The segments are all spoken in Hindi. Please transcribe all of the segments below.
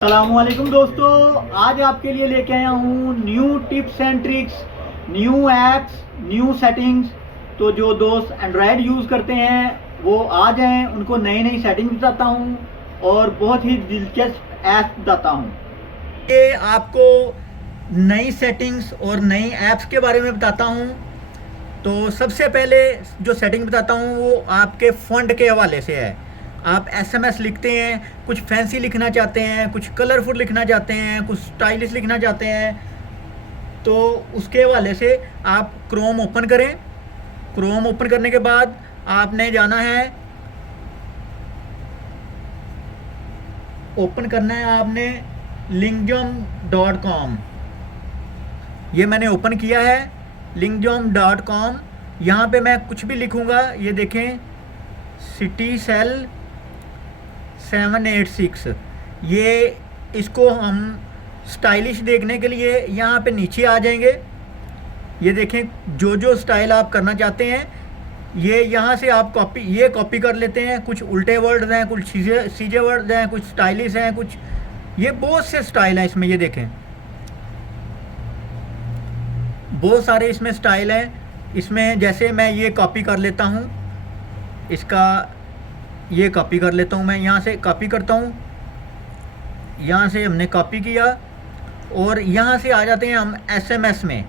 अस्सलामुअलैकुम दोस्तों, आज आपके लिए लेके आया हूँ new tips and tricks, new apps, new settings. तो जो दोस्त एंड्रॉयड यूज़ करते हैं वो आ जाएं, उनको नई नई सेटिंग्स बताता हूँ और बहुत ही दिलचस्प ऐप बताता हूँ। ये आपको नई सेटिंग्स और नई ऐप्स के बारे में बताता हूँ। तो सबसे पहले जो सेटिंग बताता हूँ वो आपके फ़ॉन्ट के हवाले से है। आप एसएमएस लिखते हैं, कुछ फैंसी लिखना चाहते हैं, कुछ कलरफुल लिखना चाहते हैं, कुछ स्टाइलिश लिखना चाहते हैं, तो उसके हवाले से आप क्रोम ओपन करें। क्रोम ओपन करने के बाद आपने जाना है, ओपन करना है आपने lingjom.com। ये मैंने ओपन किया है lingjom.com। यहाँ पे मैं कुछ भी लिखूँगा, ये देखें, सिटी सेल 786। ये इसको हम स्टाइलिश देखने के लिए यहाँ पे नीचे आ जाएंगे। ये देखें, जो जो स्टाइल आप करना चाहते हैं ये यहाँ से आप कॉपी कर लेते हैं। कुछ उल्टे वर्ड्स हैं, कुछ सीधे वर्ड्स हैं, कुछ स्टाइलिश हैं, कुछ ये बहुत से स्टाइल हैं इसमें। ये देखें, बहुत सारे इसमें स्टाइल हैं। इसमें जैसे मैं ये कॉपी कर लेता हूँ, इसका ये कॉपी कर लेता हूँ, मैं यहाँ से कॉपी करता हूँ। यहाँ से हमने कॉपी किया और यहाँ से आ जाते हैं हम एसएमएस में।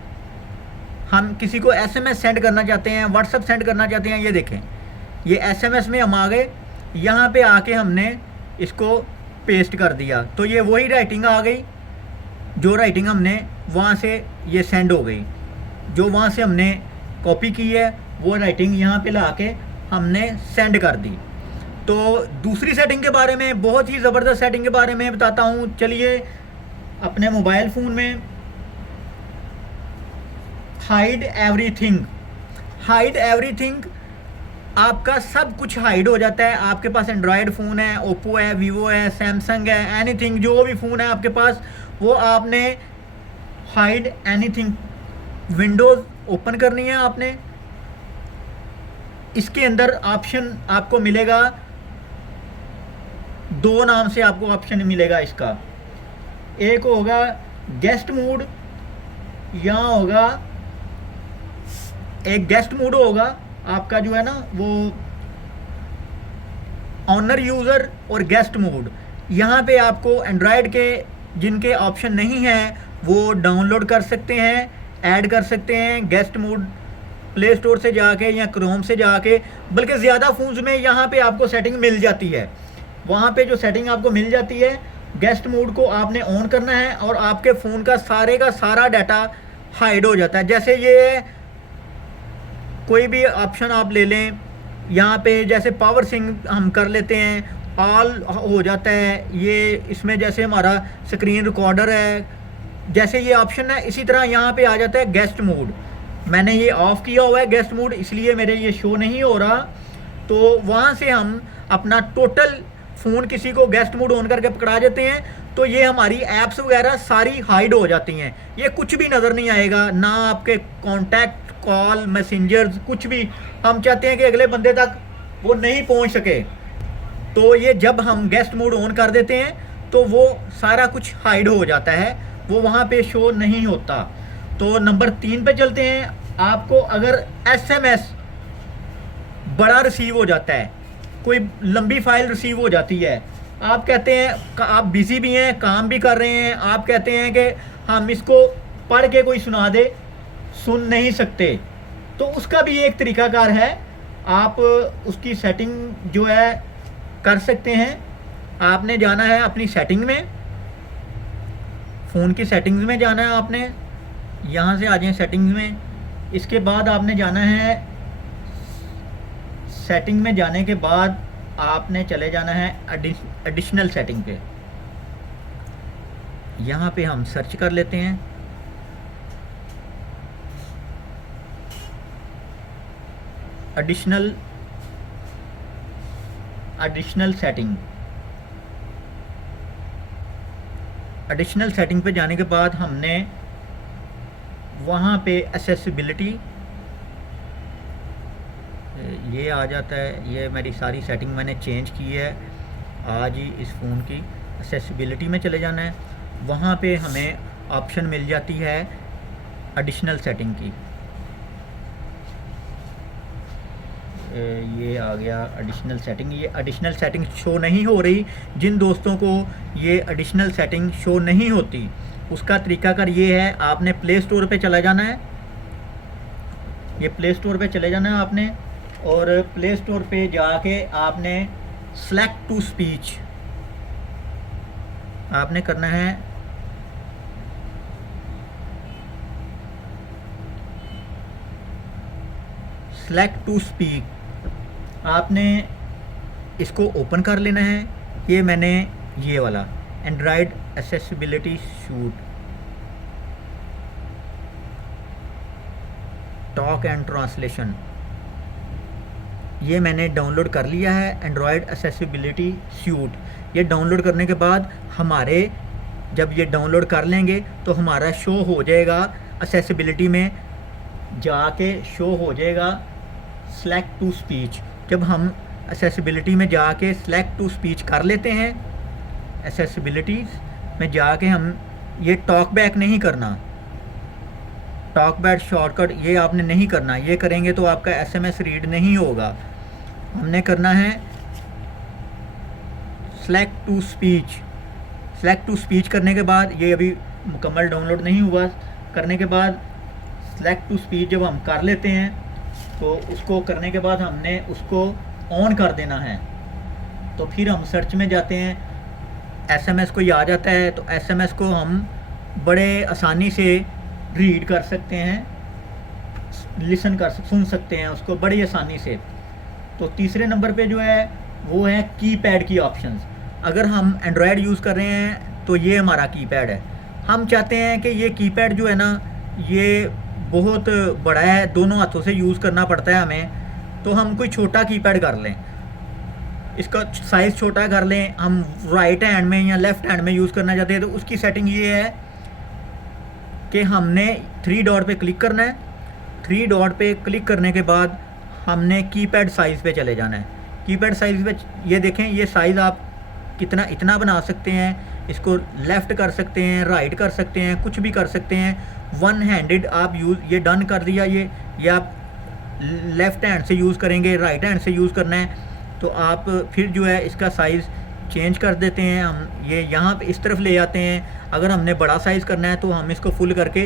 हम किसी को एसएमएस सेंड करना चाहते हैं, व्हाट्सएप सेंड करना चाहते हैं। ये देखें, ये एसएमएस में हम आ गए। यहाँ पे आके हमने इसको पेस्ट कर दिया तो ये वही राइटिंग आ गई जो राइटिंग हमने वहाँ से ये सेंड हो गई। जो वहाँ से हमने कॉपी की है वो राइटिंग यहाँ पे ला के हमने सेंड कर दी। तो दूसरी सेटिंग के बारे में, बहुत ही ज़बरदस्त सेटिंग के बारे में बताता हूँ। चलिए, अपने मोबाइल फ़ोन में हाइड एवरीथिंग, आपका सब कुछ हाइड हो जाता है। आपके पास एंड्रॉयड फ़ोन है, ओप्पो है, वीवो है, सैमसंग है, एनीथिंग, जो भी फ़ोन है आपके पास, वो आपने हाइड एनीथिंग विंडोज़ ओपन करनी है आपने। इसके अंदर ऑप्शन आपको मिलेगा, दो नाम से आपको ऑप्शन मिलेगा इसका। एक होगा गेस्ट मूड, यहाँ होगा एक गेस्ट मूड होगा आपका जो है ना वो ऑनर यूज़र और गेस्ट मूड। यहाँ पे आपको एंड्रॉयड के जिनके ऑप्शन नहीं हैं वो डाउनलोड कर सकते हैं, ऐड कर सकते हैं गेस्ट मूड प्ले स्टोर से जाके या क्रोम से जाके। बल्कि ज़्यादा फ़ोन्स में यहाँ पे आपको सेटिंग मिल जाती है। वहाँ पे जो सेटिंग आपको मिल जाती है, गेस्ट मूड को आपने ऑन करना है और आपके फ़ोन का सारा डाटा हाइड हो जाता है। जैसे ये कोई भी ऑप्शन आप ले लें, यहाँ पे जैसे पावर सिंक हम कर लेते हैं, ऑल हो जाता है ये। इसमें जैसे हमारा स्क्रीन रिकॉर्डर है, जैसे ये ऑप्शन है, इसी तरह यहाँ पे आ जाता है गेस्ट मूड। मैंने ये ऑफ़ किया हुआ है गेस्ट मूड, इसलिए मेरे ये शो नहीं हो रहा। तो वहाँ से हम अपना टोटल फ़ोन किसी को गेस्ट मूड ऑन करके पकड़ा देते हैं तो ये हमारी ऐप्स वगैरह सारी हाइड हो जाती हैं। ये कुछ भी नज़र नहीं आएगा, ना आपके कॉन्टैक्ट, कॉल, मैसेंजर्स, कुछ भी हम चाहते हैं कि अगले बंदे तक वो नहीं पहुंच सके। तो ये जब हम गेस्ट मोड ऑन कर देते हैं तो वो सारा कुछ हाइड हो जाता है, वो वहाँ पे शो नहीं होता। तो नंबर 3 पे चलते हैं। आपको अगर एसएमएस बड़ा रिसीव हो जाता है, कोई लंबी फाइल रिसीव हो जाती है, आप कहते हैं आप बिज़ी भी हैं, काम भी कर रहे हैं, आप कहते हैं कि हम इसको पढ़ के कोई सुना दे, सुन नहीं सकते, तो उसका भी एक तरीकाकार है। आप उसकी सेटिंग जो है कर सकते हैं। आपने जाना है अपनी सेटिंग में, फ़ोन की सेटिंग्स में जाना है आपने। यहाँ से आ जाएं सेटिंग्स में। इसके बाद आपने जाना है, सेटिंग में जाने के बाद आपने चले जाना है एडिशनल सेटिंग पे। यहाँ पे हम सर्च कर लेते हैं, एडिशनल सेटिंग। एडिशनल सेटिंग पे जाने के बाद हमने वहाँ पे एक्सेसिबिलिटी, ये आ जाता है। ये मेरी सारी सेटिंग मैंने चेंज की है आज ही इस फ़ोन की। एक्सेसिबिलिटी में चले जाना है। वहाँ पे हमें ऑप्शन मिल जाती है एडिशनल सेटिंग की। ये आ गया एडिशनल सेटिंग। ये एडिशनल सेटिंग शो नहीं हो रही। जिन दोस्तों को ये एडिशनल सेटिंग शो नहीं होती, उसका तरीकाकार ये है, आपने प्ले स्टोर पे चला जाना है। ये प्ले स्टोर पे चले जाना है आपने, और प्ले स्टोर पे जाके आपने सेलेक्ट टू स्पीच आपने करना है। सेलेक्ट टू स्पीक आपने इसको ओपन कर लेना है। ये मैंने ये वाला Android accessibility suit talk and translation, ये मैंने डाउनलोड कर लिया है। एंड्रॉयड एक्सेसिबिलिटी सूट ये डाउनलोड करने के बाद हमारे, जब ये डाउनलोड कर लेंगे तो हमारा शो हो जाएगा एक्सेसिबिलिटी में जाके, शो हो जाएगा सेलेक्ट टू स्पीच। जब हम एक्सेसिबिलिटी में जाके सेलेक्ट टू स्पीच कर लेते हैं, एक्सेसिबिलिटीज़ में जाके हम ये टॉक बैक नहीं करना, टॉक बैक शॉर्टकट ये आपने नहीं करना। ये करेंगे तो आपका एसएमएस रीड नहीं होगा। हमने करना है select to speech. Select to speech करने के बाद, ये अभी मुकम्मल डाउनलोड नहीं हुआ, करने के बाद सेलेक्ट टू स्पीच जब हम कर लेते हैं तो उसको करने के बाद हमने उसको ऑन कर देना है। तो फिर हम सर्च में जाते हैं, एसएमएस कोई आ जाता है तो एसएमएस को हम बड़े आसानी से रीड कर सकते हैं, सुन सकते हैं उसको बड़ी आसानी से। तो तीसरे नंबर पे जो है वो है कीपैड की ऑप्शंस। अगर हम एंड्रॉयड यूज़ कर रहे हैं तो ये हमारा कीपैड है। हम चाहते हैं कि ये कीपैड जो है ना, ये बहुत बड़ा है, दोनों हाथों से यूज़ करना पड़ता है हमें, तो हम कोई छोटा कीपैड कर लें, इसका साइज़ छोटा कर लें। हम राइट हैंड में या लेफ़्ट हैंड में यूज़ करना चाहते हैं तो उसकी सेटिंग ये है कि हमने 3 डॉट पे क्लिक करना है। 3 डॉट पे क्लिक करने के बाद हमने कीपैड साइज़ पे चले जाना है। कीपैड साइज़ पे ये देखें, ये साइज़ आप कितना इतना बना सकते हैं, इसको लेफ़्ट कर सकते हैं, राइट कर सकते हैं, कुछ भी कर सकते हैं। वन हैंडेड आप यूज़, ये डन कर दिया। ये आप लेफ़्ट हैंड से यूज़ करेंगे, राइट हैंड से यूज़ करना है तो आप फिर जो है इसका साइज़ चेंज कर देते हैं। हम ये यहाँ पे इस तरफ ले आते हैं। अगर हमने बड़ा साइज़ करना है तो हम इसको फुल करके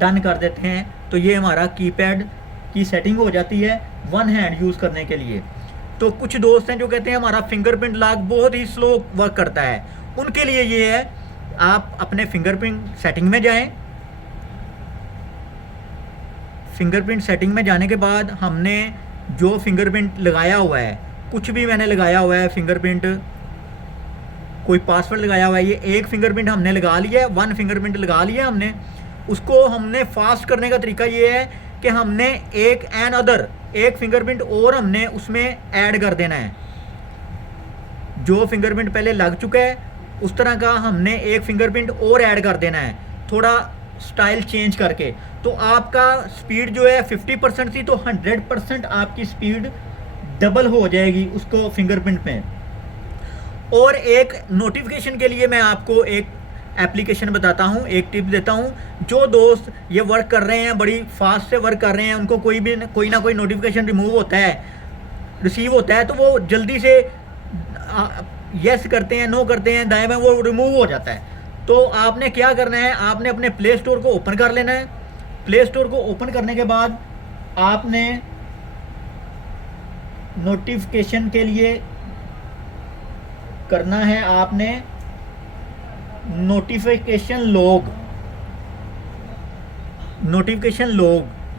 डन कर देते हैं। तो ये हमारा कीपैड की सेटिंग हो जाती है वन हैंड यूज़ करने के लिए। तो कुछ दोस्त हैं जो कहते हैं हमारा फिंगरप्रिंट लॉक बहुत ही स्लो वर्क करता है, उनके लिए ये है, आप अपने फिंगरप्रिंट सेटिंग में जाएं। फिंगरप्रिंट सेटिंग में जाने के बाद हमने जो फिंगरप्रिंट लगाया हुआ है, कुछ भी मैंने लगाया हुआ है फिंगरप्रिंट, कोई पासवर्ड लगाया हुआ है, ये एक फिंगरप्रिंट हमने लगा लिया है, 1 फिंगरप्रिंट लगा लिया हमने। उसको हमने फास्ट करने का तरीका ये है कि हमने एक फिंगरप्रिंट और हमने उसमें ऐड कर देना है। जो फिंगरप्रिंट पहले लग चुका है उस तरह का हमने एक फिंगरप्रिंट और ऐड कर देना है, थोड़ा स्टाइल चेंज करके। तो आपका स्पीड जो है 50% थी तो 100% आपकी स्पीड डबल हो जाएगी उसको फिंगरप्रिंट में। और एक नोटिफिकेशन के लिए मैं आपको एक एप्लीकेशन बताता हूँ, एक टिप देता हूँ। जो दोस्त ये वर्क कर रहे हैं, बड़ी फास्ट से वर्क कर रहे हैं, उनको कोई ना कोई नोटिफिकेशन रिसीव होता है तो वो जल्दी से यस करते हैं, नो करते हैं, दाएं बाएं वो रिमूव हो जाता है। तो आपने क्या करना है, आपने अपने प्ले स्टोर को ओपन कर लेना है। प्ले स्टोर को ओपन करने के बाद आपने नोटिफिकेशन के लिए करना है, आपने नोटिफिकेशन लॉग,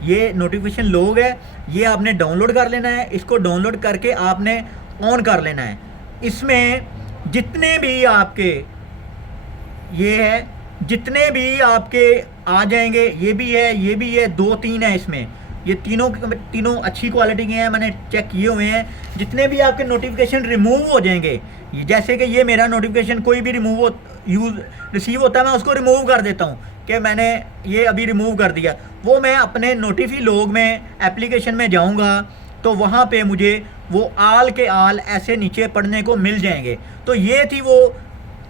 ये नोटिफिकेशन लॉग है, ये आपने डाउनलोड कर लेना है। इसको डाउनलोड करके आपने ऑन कर लेना है। इसमें जितने भी आपके जितने भी आपके आ जाएंगे, ये भी है 2-3 है इसमें, ये तीनों अच्छी क्वालिटी के हैं, मैंने चेक किए हुए हैं। जितने भी आपके नोटिफिकेशन रिमूव हो जाएंगे, जैसे कि ये मेरा नोटिफिकेशन कोई भी रिसीव होता है, मैं उसको रिमूव कर देता हूँ कि मैंने ये अभी रिमूव कर दिया। वो मैं अपने नोटिफी लॉग में एप्लीकेशन में जाऊँगा तो वहाँ पे मुझे वो आल के आल ऐसे नीचे पढ़ने को मिल जाएंगे। तो ये थी वो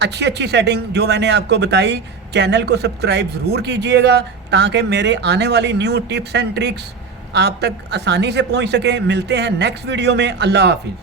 अच्छी अच्छी सेटिंग जो मैंने आपको बताई। चैनल को सब्सक्राइब ज़रूर कीजिएगा ताकि मेरे आने वाली न्यू टिप्स एंड ट्रिक्स आप तक आसानी से पहुंच सके। मिलते हैं नेक्स्ट वीडियो में। अल्लाह हाफिज़।